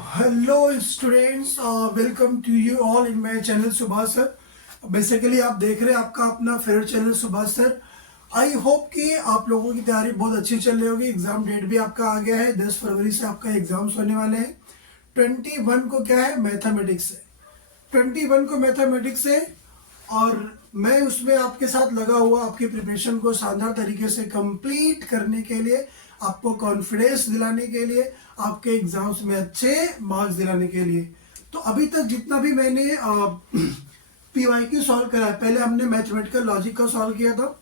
Hello students, welcome to you all in my channel Subhash sir. Basically आप देख रहे हैं आपका अपना favourite channel Subhash sir. I hope कि आप लोगों की तैयारी बहुत अच्छी चल रही होगी। एग्जाम डेट भी आपका आ गया है, 10 फरवरी से आपका एग्जाम्स होने वाले हैं। 21 को क्या है, मैथमेटिक्स है। 21 को मैथमेटिक्स है और मैं उसमें आपके साथ लगा हुआ आपकी प्रिपरेशन को शानदार तरीके से कंप्लीट करने के लिए, आपको कॉन्फिडेंस दिलाने के लिए, आपके एग्जाम्स में अच्छे मार्क्स दिलाने के लिए। तो अभी तक जितना भी मैंने पीवाईक्यू सॉल्व करा है, पहले हमने मैथमेटिकल लॉजिक का सॉल्व किया था,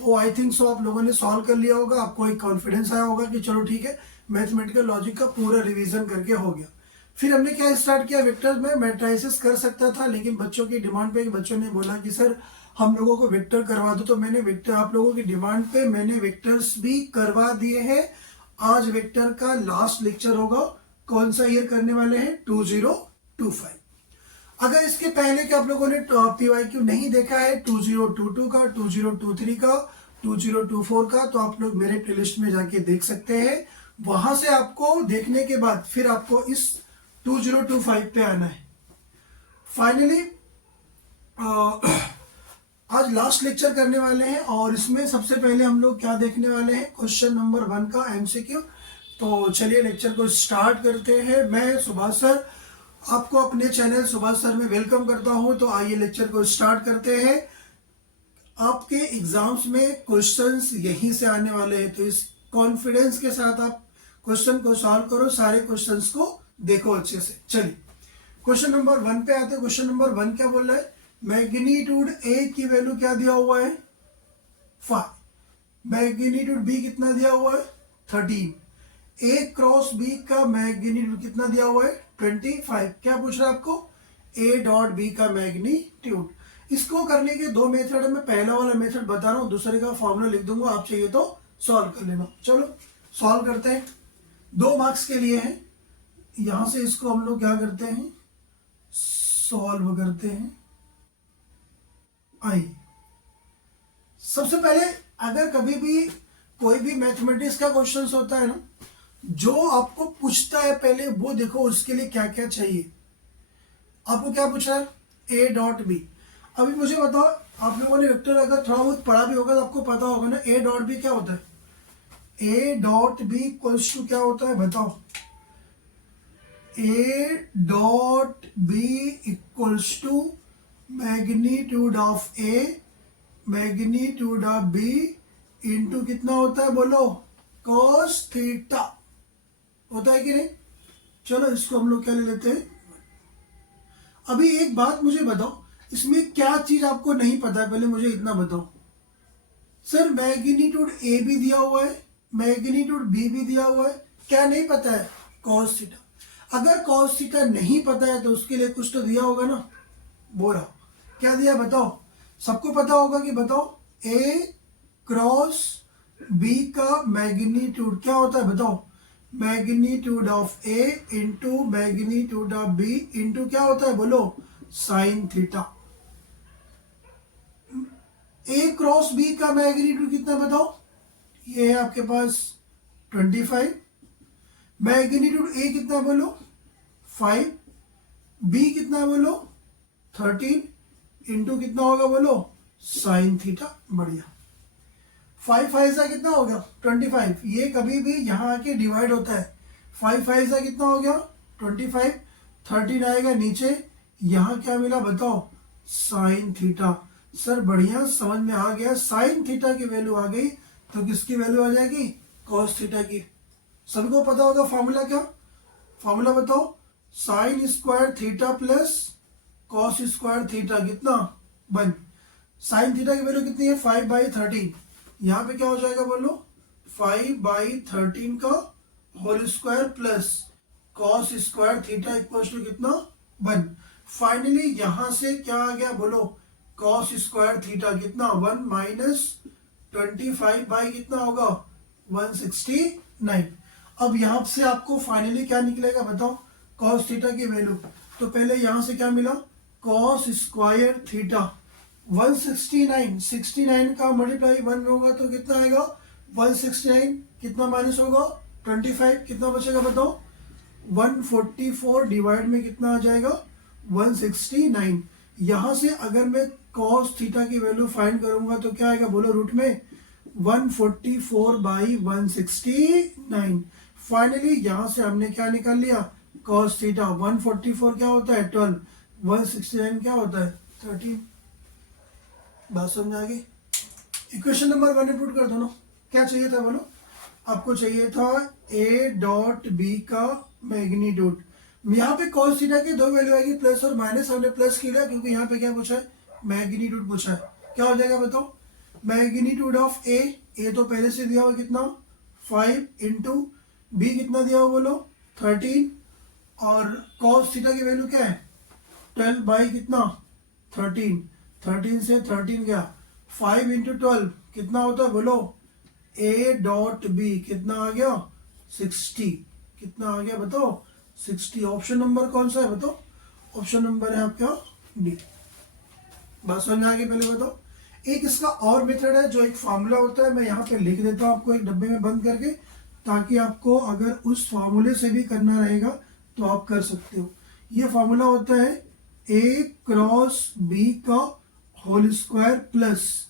वो आई थिंक सो आप लोगों ने सॉल्व कर लिया होगा। आपको एक कॉन्फिडेंस आया होगा कि चलो ठीक है, मैथमेटिकल लॉजिक का पूरा रिवीजन करके हो गया। फिर हमने क्या स्टार्ट किया, वेक्टर्स में मैट्रिसेस कर सकता था, लेकिन बच्चों की डिमांड पे बच्चों ने बोला कि सर हम लोगों को वेक्टर करवा दो, तो मैंने वेक्टर, आप लोगों की डिमांड पे मैंने वेक्टर्स भी करवा दिए हैं। आज वेक्टर का लास्ट लेक्चर होगा। कौन सा ईयर करने वाले हैं, 2025। अगर इसके पहले के आप लोगों ने पीवाईक्यू नहीं देखा है 2022 का, 2023 का, 2024 का, तो आप लोग मेरे प्लेलिस्ट में जाके देख सकते हैं। वहां से आपको देखने के बाद फिर आपको इस 2025 पे आना है। फाइनली आज लास्ट लेक्चर करने वाले हैं और इसमें सबसे पहले हम लोग क्या देखने वाले हैं, क्वेश्चन नंबर 1 का एमसीक्यू। तो चलिए लेक्चर को स्टार्ट करते हैं। मैं सुभाष सर आपको अपने चैनल सुभाष सर में वेलकम करता हूं। तो आइए लेक्चर को स्टार्ट करते हैं। आपके एग्जाम्स में क्वेश्चंस यहीं से आने वाले हैं, तो इस कॉन्फिडेंस के साथ आप क्वेश्चन को सॉल्व करो, सारे क्वेश्चंस को देखो अच्छे से। चलिए क्वेश्चन नंबर 1 पे आते हैं। क्वेश्चन नंबर 1 क्या बोल रहा है, मैग्नीट्यूड ए की वैल्यू क्या दिया हुआ है, 5। मैग्नीट्यूड बी कितना दिया हुआ है, 13। ए क्रॉस बी का मैग्नीट्यूड कितना दिया हुआ है, 25। क्या पूछ रहा है आपको, ए डॉट बी का मैग्नीट्यूड। इसको करने के दो मेथड है। मैं पहला वाला मेथड बता रहा हूं, दूसरे का फॉर्मूला लिख दूंगा, आप चाहिए तो सॉल्व कर लेना। चलो सॉल्व करते हैं। 2 मार्क्स के लिए है। यहां से इसको हम लोग क्या करते हैं, सॉल्व करते हैं। आई सबसे पहले अगर कभी भी कोई भी मैथमेटिक्स का क्वेश्चन होता है ना, जो आपको पूछता है पहले वो देखो उसके लिए क्या क्या चाहिए। आपको क्या पूछा है, ए डॉट बी। अभी मुझे बताओ, आप लोगों ने वेक्टर अगर थोड़ा बहुत पढ़ा भी होगा तो आपको पता होगा ना, ए डॉट बी क्या होता है। A dot B equals to क्या होता है बताओ, A dot B equals to magnitude of A magnitude of B into कितना होता है बोलो, cos थीटा होता है कि नहीं। चलो इसको हम लोग क्या ले लेते हैं। अभी एक बात मुझे बताओ, इसमें क्या चीज आपको नहीं पता है, पहले मुझे इतना बताओ। सर मैग्नीट्यूड ए भी दिया हुआ है, मैग्नीट्यूड बी भी दिया हुआ है, क्या नहीं पता है, cos थीटा। अगर cos थीटा नहीं पता है तो उसके लिए कुछ तो दिया होगा ना, बोला क्या दिया बताओ। सबको पता होगा कि बताओ, ए क्रॉस बी का मैग्नीट्यूड क्या होता है बताओ, magnitude of A into magnitude of B into क्या होता है बोलो, sine theta. A cross B का मैग्नीट्यूड कितना बताओ, ये है आपके पास 25। मैग्नीट्यूड ए कितना बोलो, 5। बी कितना बोलो, 13 इंटू कितना होगा बोलो, साइन थीटा। बढ़िया, 5 फाइव कितना हो गया, 25। ये कभी भी यहाँ आके डिवाइड होता है। 5 फाइव कितना हो गया, 25। 13 आएगा नीचे, यहाँ क्या मिला बताओ, साइन थीटा। सर बढ़िया, समझ में आ गया। साइन थीटा की वैल्यू आ गई तो किसकी वैल्यू आ जाएगी, कॉस थीटा की। सबको पता होगा फॉर्मूला क्या, फॉर्मूला बताओ, sine square theta plus cos square theta कितना 1। साइन थीटा की वैल्यू कितनी है, 5/13। यहाँ पे क्या हो जाएगा बोलो, 5/13 का whole square plus cos square theta equal to कितना 1। फाइनली यहां से क्या आ गया बोलो, कॉस स्क्वायर थीटा कितना 1 माइनस 25 बाई कितना होगा 169। अब यहां से आपको फाइनली क्या निकलेगा बताओ, कॉस थीटा की वैल्यू। तो पहले यहां से क्या मिला, कॉस स्क्वायर थीटा 169। 69 का मल्टीप्लाई 1 में होगा तो कितना आएगा 169। कितना माइनस होगा 25, कितना बचेगा बताओ, 144 डिवाइड में कितना आ जाएगा 169। यहां से अगर मैं cos थीटा की वैल्यू फाइंड करूंगा तो क्या आएगा बोलो रूट में 144 बाई 169। फाइनली यहां से हमने क्या निकाल लिया cos थीटा। 144 क्या होता है 12, 169 क्या होता है 13। बात समझ आ गई। इक्वेशन नंबर 1 पुट कर दो ना। क्या चाहिए था बोलो, आपको चाहिए था a डॉट बी का मैग्नीट्यूड। यहाँ पे cos थीटा की दो वैल्यू आएगी प्लस और माइनस, हमने प्लस किया क्योंकि यहाँ पे क्या पूछा है मैग्नीट्यूड पूछा है। क्या हो जाएगा बताओ, मैग्नीट्यूड ऑफ ए तो पहले से दिया हुआ कितना 5 इंटू बी कितना दिया हुआ बोलो 13, और cos थीटा की वैल्यू क्या है 12 बाई कितना 13, 13 से 13 क्या 5 इंटू 12 कितना होता है बोलो a डॉट बी कितना आ गया 60। कितना आ गया बताओ 60। ऑप्शन नंबर कौन सा है बताओ, ऑप्शन नंबर है आपका डी। बात समझ में आ गई। पहले बताओ, एक इसका और मेथड है जो एक फार्मूला होता है, मैं यहाँ पे लिख देता हूँ आपको एक डब्बे में बंद करके, ताकि आपको अगर उस फार्मूले से भी करना रहेगा तो आप कर सकते हो। ये फार्मूला होता है a क्रॉस b का होल स्क्वायर प्लस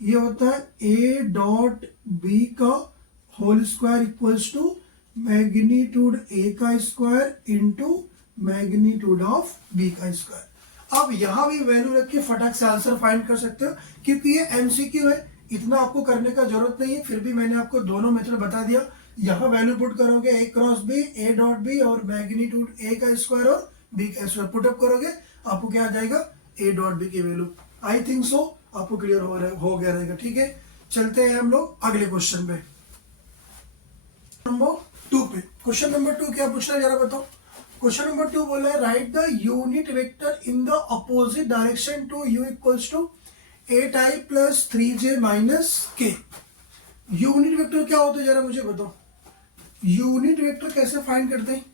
ये होता है a डॉट b का whole square equals to magnitude a का square into magnitude of b का स्क्वायर। अब यहां भी वैल्यू रख के फटाक से आंसर फाइंड कर सकते हो, क्योंकि ये एमसीक्यू है, इतना आपको करने का जरूरत नहीं है। फिर भी मैंने आपको दोनों मेथड बता दिया। यहाँ वैल्यू पुट करोगे a cross B a dot B और मैग्नीट्यूड a का स्क्वायर और b का स्क्वायर पुटअप करोगे, आपको क्या आ जाएगा a डॉट बी की वैल्यू। आई थिंक सो आपको क्लियर हो गया रहेगा। ठीक है, चलते हैं हम लोग अगले क्वेश्चन पे, नंबर 2 पे। क्वेश्चन नंबर 2 क्या पूछ रहा है जरा बताओ। क्वेश्चन नंबर 2 बोला है write the unit vector in the opposite direction to u equals to 8i plus 3j minus k। Unit vector क्या होता है जरा मुझे बताओ, यूनिट वेक्टर कैसे फाइंड करते हैं।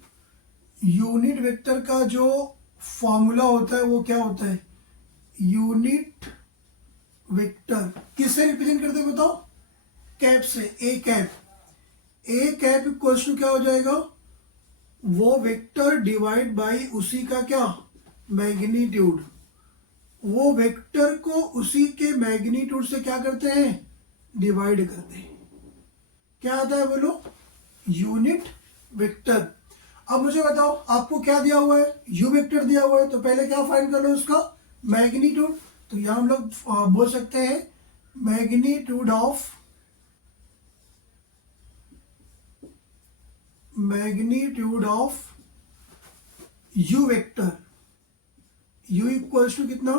यूनिट वेक्टर का जो फॉर्मूला होता है वो क्या होता है, यूनिट वेक्टर किससे रिप्रेजेंट करते हैं बताओ, कैप से, ए कैप इक्वल्स टू क्या हो जाएगा वो वेक्टर डिवाइड बाय उसी का क्या मैग्नीट्यूड। वो वेक्टर को उसी के मैग्नीट्यूड से क्या करते हैं डिवाइड करते हैं। क्या आता है बोलो यूनिट वेक्टर। अब मुझे बताओ आपको क्या दिया हुआ है, यू वेक्टर दिया हुआ है, तो पहले क्या फाइंड कर लो उसका मैग्नीट्यूड। तो यहां हम लोग बोल सकते हैं magnitude of U vector, u equals to कितना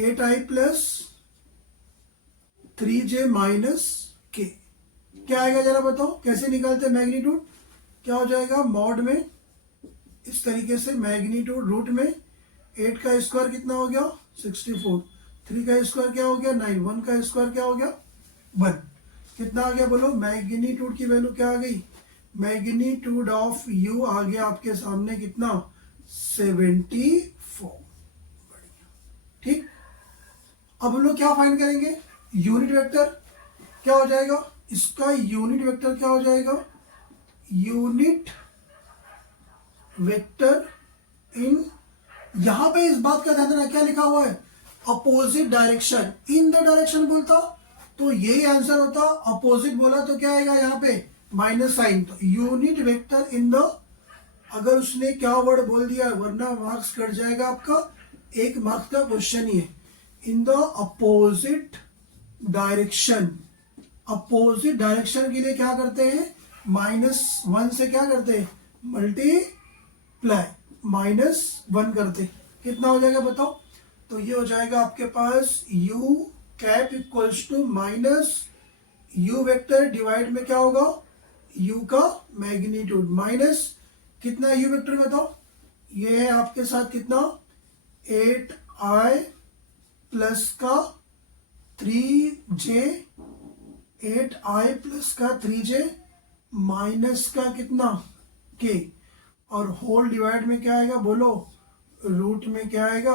8i plus 3j minus k। क्या आएगा जरा बताओ कैसे निकालते हैं मैग्नीट्यूड। क्या हो जाएगा मॉड में इस तरीके से मैग्नीट्यूड रूट में 8 का स्क्वायर कितना हो गया 64, 3 का स्क्वायर क्या हो गया 9, 1 का स्क्वायर क्या हो गया 1। कितना आ गया बोलो मैग्नीट्यूड की वैल्यू क्या आ गई, मैग्नीट्यूड ऑफ u आ गया आपके सामने कितना 74। ठीक, अब हम लोग क्या फाइंड करेंगे यूनिट वेक्टर। क्या हो जाएगा इसका यूनिट वेक्टर क्या हो जाएगा, यूनिट वेक्टर इन, यहां पे इस बात का ध्यान देना क्या लिखा हुआ है opposite direction, in the direction बोलता तो यही आंसर होता, अपोजिट बोला तो क्या आएगा यहाँ पे माइनस साइन। तो यूनिट वेक्टर इन द, अगर उसने क्या वर्ड बोल दिया वरना मार्क्स कट जाएगा आपका, एक मार्क्स का क्वेश्चन ही है। इन the opposite direction, opposite direction के लिए क्या करते हैं -1 से क्या करते हैं मल्टीप्लाई, -1 करते, कितना हो जाएगा बताओ। तो ये हो जाएगा आपके पास u cap equals to minus u vector divide में क्या होगा u का मैग्नीट्यूड माइनस कितना u वेक्टर बताओ, ये है आपके साथ कितना 8i प्लस का 3j, 8i प्लस का 3j माइनस का कितना k, और होल डिवाइड में क्या आएगा बोलो रूट में क्या आएगा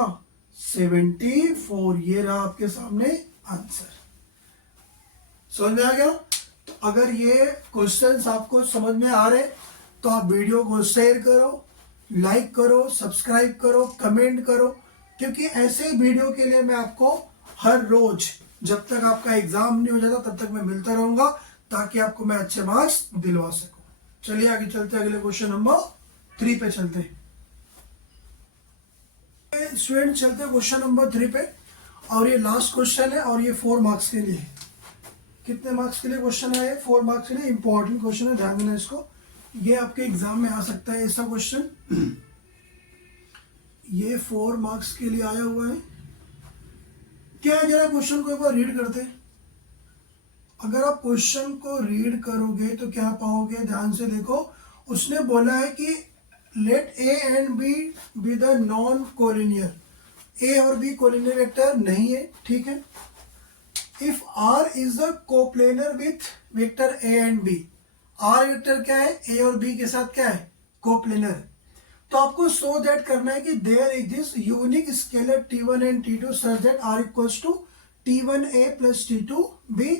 74। ये रहा आपके सामने आंसर। समझ में आ गया। तो अगर ये क्वेश्चंस आपको समझ में आ रहे तो आप वीडियो को शेयर करो, लाइक करो, सब्सक्राइब करो, कमेंट करो, क्योंकि ऐसे वीडियो के लिए मैं आपको हर रोज जब तक आपका एग्जाम नहीं हो जाता तब तक मैं मिलता रहूंगा, ताकि आपको मैं अच्छे मार्क्स दिलवा सकूं। चलिए आगे चलते हैं, अगले क्वेश्चन नंबर 3 पे चलते हैं। स्टूडेंट चलते हैं क्वेश्चन नंबर 3 पे, और ये लास्ट क्वेश्चन है और ये 4 मार्क्स के लिए। कितने मार्क्स के लिए क्वेश्चन है? 4 मार्क्स के लिए। इंपॉर्टेंट क्वेश्चन है, ध्यान देना इसको, ये आपके एग्जाम में आ सकता है ऐसा क्वेश्चन। ये 4 मार्क्स के लिए आया हुआ है। क्या है, जरा क्वेश्चन को एक बार रीड करते हैं। अगर आप क्वेश्चन को रीड करोगे तो क्या पाओगे, ध्यान से देखो। उसने बोला है कि let a and b be the non collinear. A और बी कोलिनियर वेक्टर नहीं है, ठीक है। If r is the coplanar with vector a and b. R vector क्या है? ए और बी के साथ क्या है? कोप्लेनर। तो आपको सो दैट करना है कि there exist unique scalar T1 and T2 such that R equals to T1A plus T2B।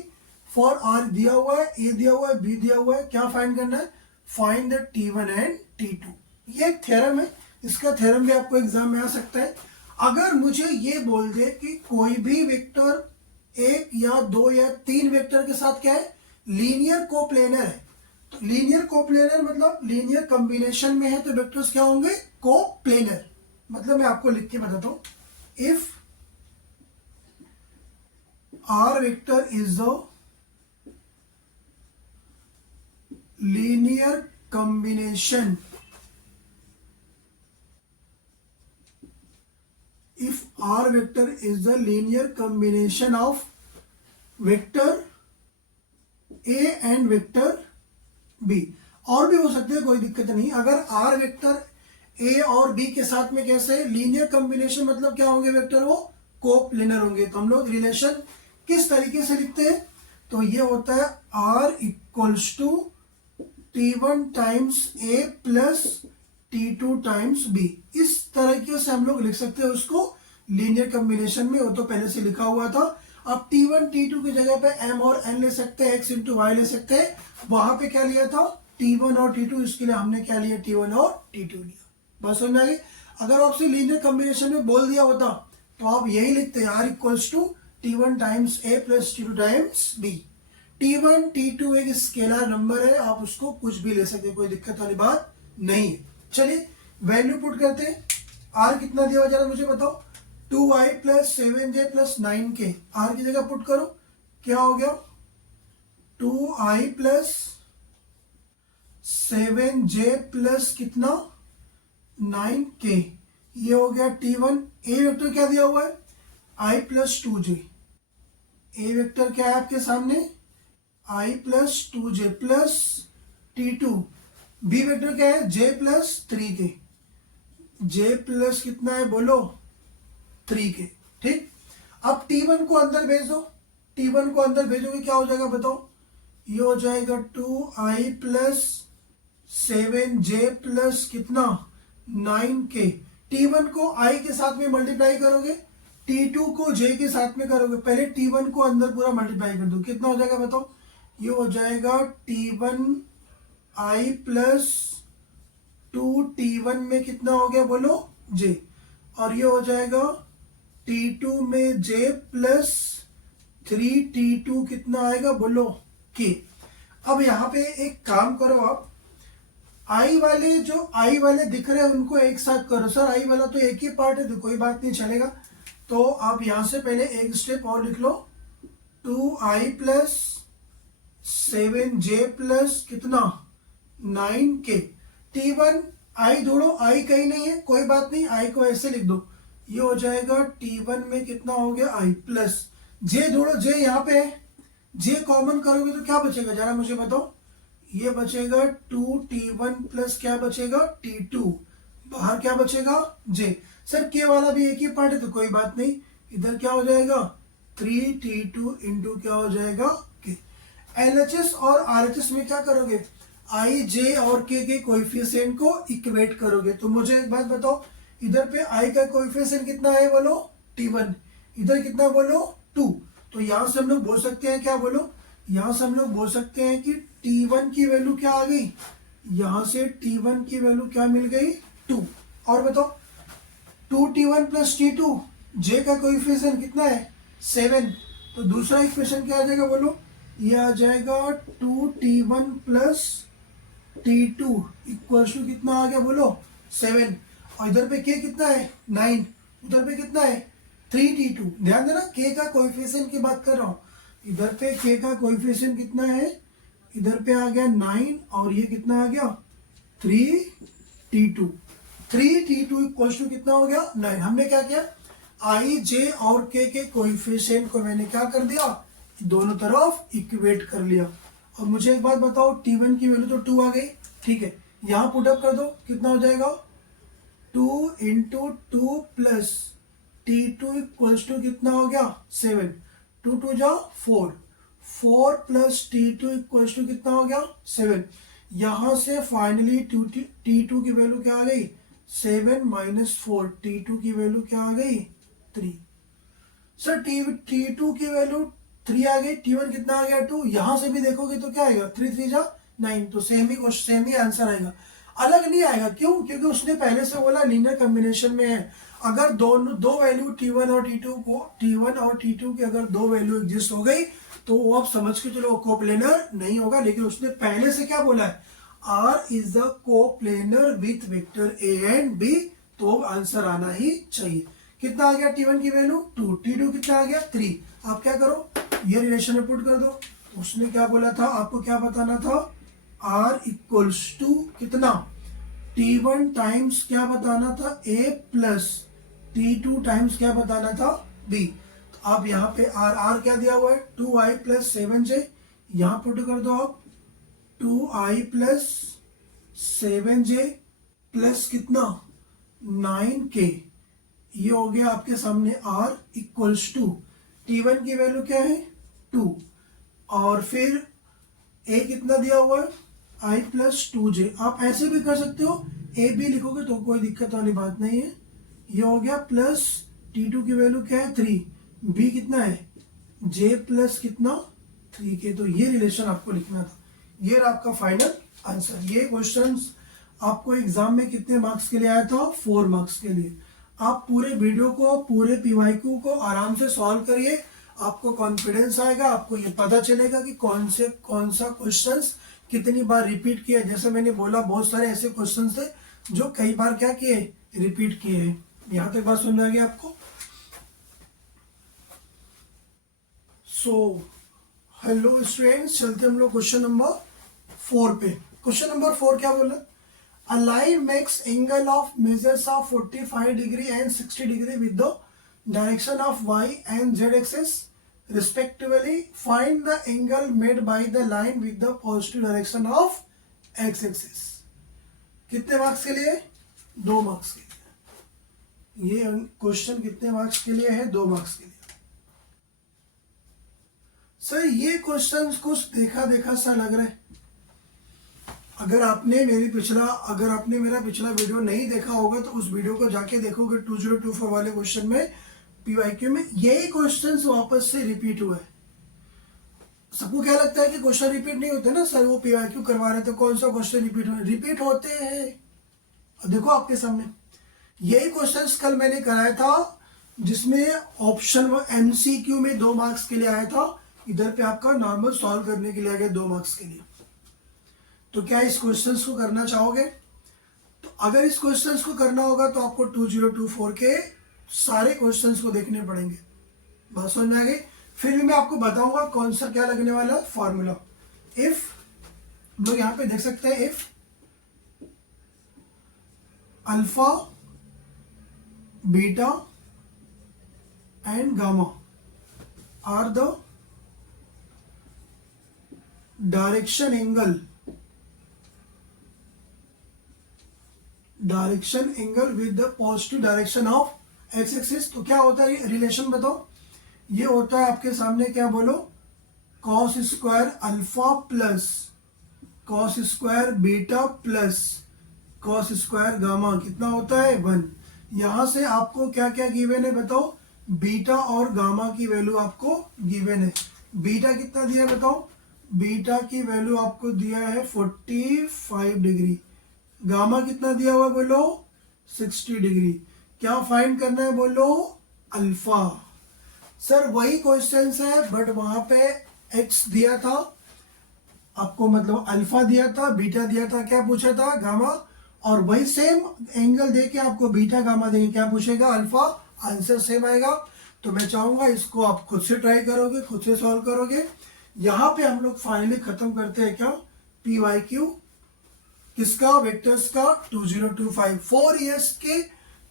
For R दिया हुआ है, ए दिया हुआ है, बी दिया हुआ है, क्या फाइंड करना है? Find the T1 and T2। ये एक थ्योरम है, इसका थ्योरम भी आपको एग्जाम में आ सकता है। अगर मुझे ये बोल दे कि कोई भी वेक्टर 1 या 2 या 3 वेक्टर के साथ क्या है? लीनियर कोप्लेनर है। तो लीनियर कोप्लेनर मतलब लीनियर कॉम्बिनेशन में है, तो वेक्टर्स क्या होंगे? कोप्लेनर। मतलब मैं आपको लिख के बताता हूं, if R vector is the linear combination, if R vector is the linear combination of vector A and vector B। और भी हो सकते हैं, कोई दिक्कत नहीं। अगर R वेक्टर A और B के साथ में कैसे लीनियर कॉम्बिनेशन, मतलब क्या होंगे वेक्टर? वो कोप्लेनर होंगे। तो हम लोग रिलेशन किस तरीके से लिखते हैं? तो ये होता है R equals to T1 times A plus T2 times B। इस तरीके से हम लोग लिख सकते हैं उसको लीनियर कॉम्बिनेशन में। वो तो पहले से लिखा हुआ था। अब T1 T2 की जगह पे M और N ले सकते हैं, X इंटू वाई ले सकते हैं। वहां पे क्या लिया था? T1 और T2। इसके लिए हमने क्या लिया? T1 और T2 लिया। बस समझ में आ गई। अगर आपसे लीनियर कॉम्बिनेशन में बोल दिया होता तो आप यही लिखते हैं, R equals to T1 times A plus T2 times B। T1 T2 एक स्केलर नंबर है, आप उसको कुछ भी ले सकते हैं, कोई दिक्कत वाली बात नहीं है। चलिए वैल्यू पुट करते हैं। R कितना दिया हुआ जरा मुझे बताओ? 2i plus 7j plus 9k। R की जगह पुट करो, क्या हो गया? 2i प्लस 7j प्लस कितना? 9k। ये हो गया T1। A वेक्टर क्या दिया हुआ है? i plus 2j। A vector क्या है आपके सामने? i plus 2j plus T2। B vector क्या है? j plus 3k। j plus कितना है बोलो? 3k। ठीक। अब T1 को अंदर भेज दो। T1 को अंदर भेजोगे क्या हो जाएगा बताओ? ये हो जाएगा 2i प्लस 7j प्लस कितना? 9k। T1 को i के साथ में मल्टीप्लाई करोगे, T2 को j के साथ में करोगे। पहले T1 को अंदर पूरा मल्टीप्लाई कर दो, कितना हो जाएगा बताओ? ये हो जाएगा T1 i प्लस 2T1 में कितना हो गया बोलो? j। और ये हो जाएगा T2 में j प्लस 3T2 कितना आएगा बोलो? k। अब यहाँ पे एक काम करो आप, आई वाले जो आई वाले दिख रहे हैं उनको एक साथ करो। सर आई वाला तो एक ही पार्ट है, तो कोई बात नहीं, चलेगा। तो आप यहां से पहले एक स्टेप और लिख लो, 2i प्लस 7j प्लस कितना? 9k। T1 i ढूंढो, i कहीं नहीं है, कोई बात नहीं, i को ऐसे लिख दो। ये हो जाएगा T1 में कितना हो गया? i प्लस j ढूंढो, j यहाँ पे है, j कॉमन करोगे तो क्या बचेगा जरा मुझे बताओ? ये बचेगा 2T1 प्लस क्या बचेगा? T2। बाहर क्या बचेगा? j। सर k वाला भी एक ही पार्ट है तो कोई बात नहीं, इधर क्या हो जाएगा? 3T2 इंटू क्या हो जाएगा? k। LHS और RHS में क्या करोगे? i, j और k के कोएफिशिएंट को इक्वेट करोगे। तो मुझे एक बात बताओ, इधर पे i का कोएफिशिएंट कितना है बोलो? T1। इधर कितना बोलो? 2। तो यहां से हम लोग बोल सकते हैं क्या बोलो? यहां से हम लोग बोल सकते हैं कि T1 की वैल्यू क्या आ गई? यहां से T1 की वैल्यू क्या मिल गई 2। और बताओ 2T1 प्लस T2, जे का कोएफिशिएंट कितना है 7। तो दूसरा इक्वेशन क्या आ जाएगा बोलो, ये आ जाएगा 2T1 plus T2 equal to कितना आ गया बोलो 7। और इधर पे k कितना है 9, उधर पे कितना है 3T2। ध्यान देना k का कोएफिशिएंट की बात कर रहा हूँ। इधर पे k का कोएफिशिएंट कितना है, इधर पे आ गया 9 और ये कितना आ गया 3T2। 3T2 इक्वल टू कितना हो गया 9। हमने क्या किया, i j और k के कोएफिशिएंट को मैंने क्या कर दिया, दोनों तरफ इक्वेट कर लिया। और मुझे एक बात बताओ, T1 की वैल्यू तो 2 आ गई, ठीक है, यहाँ पुटअप कर दो, कितना हो जाएगा 2 into 2 plus T2 equals to कितना हो गया 7। 2 2 जा 4, 4 प्लस T2 इक्वल्स टू कितना हो गया 7। यहाँ से फाइनली T2 की वैल्यू क्या आ गई 7 माइनस 4, T2 की वैल्यू क्या आ गई 3। सर T2 की वैल्यू 3 आ गई, T1 कितना आ गया 2। यहां से भी देखोगे तो क्या आएगा 3 3 जा 9, तो सेम ही आंसर आएगा, अलग नहीं आएगा। क्यों, क्योंकि उसने पहले से बोला लीनियर कॉम्बिनेशन में है। अगर दो वैल्यू T1 और T2 की अगर दो वैल्यू एग्जिस्ट हो गई तो वो आप समझ के चलो कोप्लेनर नहीं होगा। लेकिन उसने पहले से क्या बोला है, R is the coplanar with vector A and B, तो आंसर आना ही चाहिए। कितना आ गया T1 की वैल्यू 2, T2 कितना आ गया 3। आप क्या करो, ये रिलेशन में पुट कर दो। उसने क्या बोला था, आपको क्या बताना था, R इक्वल्स टू कितना T1 टाइम्स क्या बताना था A प्लस T2 टाइम्स क्या बताना था B। तो आप यहाँ पे R क्या दिया हुआ है 2i प्लस 7j, यहाँ पुट कर दो आप 2i प्लस 7j प्लस कितना 9k। ये हो गया आपके सामने R इक्वल्स टू T1 की वैल्यू क्या है 2, और फिर A कितना दिया हुआ है I प्लस 2j। आप ऐसे भी कर सकते हो, A B लिखोगे तो कोई दिक्कत वाली बात नहीं है। ये हो गया प्लस T2 की वैल्यू क्या है 3, B कितना है J प्लस कितना 3k। तो ये रिलेशन आपको लिखना था, ये रहा आपका फाइनल आंसर। ये क्वेश्चंस आपको एग्जाम में कितने मार्क्स के लिए आया था 4 मार्क्स के लिए। आप पूरे वीडियो को, पूरे पीवाईक्यू को आराम से सॉल्व करिए, आपको कॉन्फिडेंस आएगा, आपको ये पता चलेगा कि कौन सा क्वेश्चंस कितनी बार रिपीट किया। जैसे मैंने बोला बहुत सारे ऐसे क्वेश्चंस थे जो कई बार क्या किए रिपीट किए हैं। यहाँ तक बात समझ आ गई आपको। सो हेलो स्टूडेंट्स, चलते हम लोग क्वेश्चन नंबर 4 पे। क्वेश्चन नंबर 4 क्या बोला, a line makes angle of measures of 45 degree and 60 degree with the direction of y and z axis respectively. Find the angle made by the line with the positive direction of x axis. कितने marks के लिए 2 marks के लिए। ये question कितने marks के लिए है 2 मार्क्स के लिए। सर ये क्वेश्चन कुछ देखा देखा सा लग रहा है। अगर आपने मेरा पिछला वीडियो नहीं देखा होगा तो उस वीडियो को जाके देखोगे 2024 वाले क्वेश्चन में पीवाईक्यू में यही क्वेश्चंस वापस से रिपीट हुआ है। सबको क्या लगता है कि क्वेश्चन रिपीट नहीं होते ना सर, वो पीवाईक्यू करवा रहे थे, कौन सा क्वेश्चन रिपीट होते हैं। देखो आपके सामने यही क्वेश्चंस कल मैंने कराया था, जिसमें ऑप्शन MCQ में 2 मार्क्स के लिए आया था, इधर पे आपका नॉर्मल सॉल्व करने के लिए आ गया 2 मार्क्स के लिए। तो क्या इस क्वेश्चंस को करना चाहोगे? तो अगर इस क्वेश्चंस को करना होगा तो आपको 2024 के सारे क्वेश्चंस को देखने पड़ेंगे। बात समझ में आ गई? फिर भी मैं आपको बताऊंगा कौन सा क्या लगने वाला फॉर्मूला। इफ हम लोग यहाँ पे देख सकते हैं, if alpha beta and gamma are the direction angle with the positive direction of X axis. तो क्या होता है ये रिलेशन बताओ। ये होता है आपके सामने क्या बोलो, cos square alpha plus cos square beta plus cos square gamma कितना होता है 1। यहां से आपको क्या क्या गिवन है बताओ, बीटा और गामा की वैल्यू आपको गिवन है। बीटा कितना दिया है बताओ बीटा की वैल्यू आपको दिया है 45 डिग्री, गामा कितना दिया हुआ बोलो 60 डिग्री। क्या फाइंड करना है बोलो अल्फा। सर वही क्वेश्चन है बट वहां पे एक्स दिया था आपको, मतलब अल्फा दिया था, बीटा दिया था, क्या पूछा था गामा, और वही सेम एंगल देके आपको बीटा गामा देंगे, क्या पूछेगा अल्फा, आंसर सेम आएगा। तो मैं चाहूंगा इसको आप खुद से ट्राई करोगे, खुद से सॉल्व करोगे। यहाँ पे हम लोग फाइनली खत्म करते हैं क्या, पी वाई क्यू किसका, वेक्टर्स का 2025 4 इयर्स के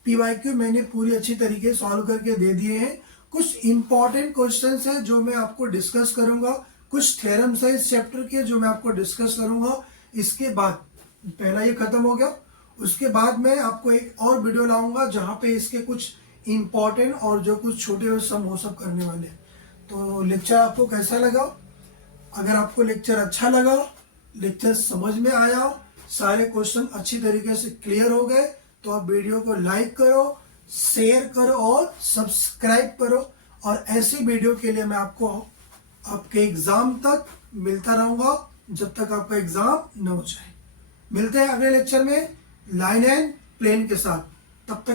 पी वाई क्यू मैंने पूरी अच्छी तरीके सॉल्व करके दे दिए हैं। कुछ इंपॉर्टेंट क्वेश्चंस है जो मैं आपको डिस्कस करूंगा, कुछ थ्योरम्स है इस चैप्टर के जो मैं आपको डिस्कस करूंगा। इसके बाद पहला ये खत्म हो गया, उसके बाद मैं आपको एक और वीडियो लाऊंगा जहां पे इसके कुछ इंपॉर्टेंट और जो कुछ छोटे सम वो सब करने वाले। तो लेक्चर आपको कैसा लगा, अगर आपको लेक्चर अच्छा लगा, लेक्चर समझ में आया, सारे क्वेश्चन अच्छी तरीके से क्लियर हो गए, तो आप वीडियो को लाइक करो, शेयर करो और सब्सक्राइब करो। और ऐसी वीडियो के लिए मैं आपको आपके एग्जाम तक मिलता रहूंगा जब तक आपका एग्जाम न हो जाए। मिलते हैं अगले लेक्चर में लाइन एंड प्लेन के साथ, तब तक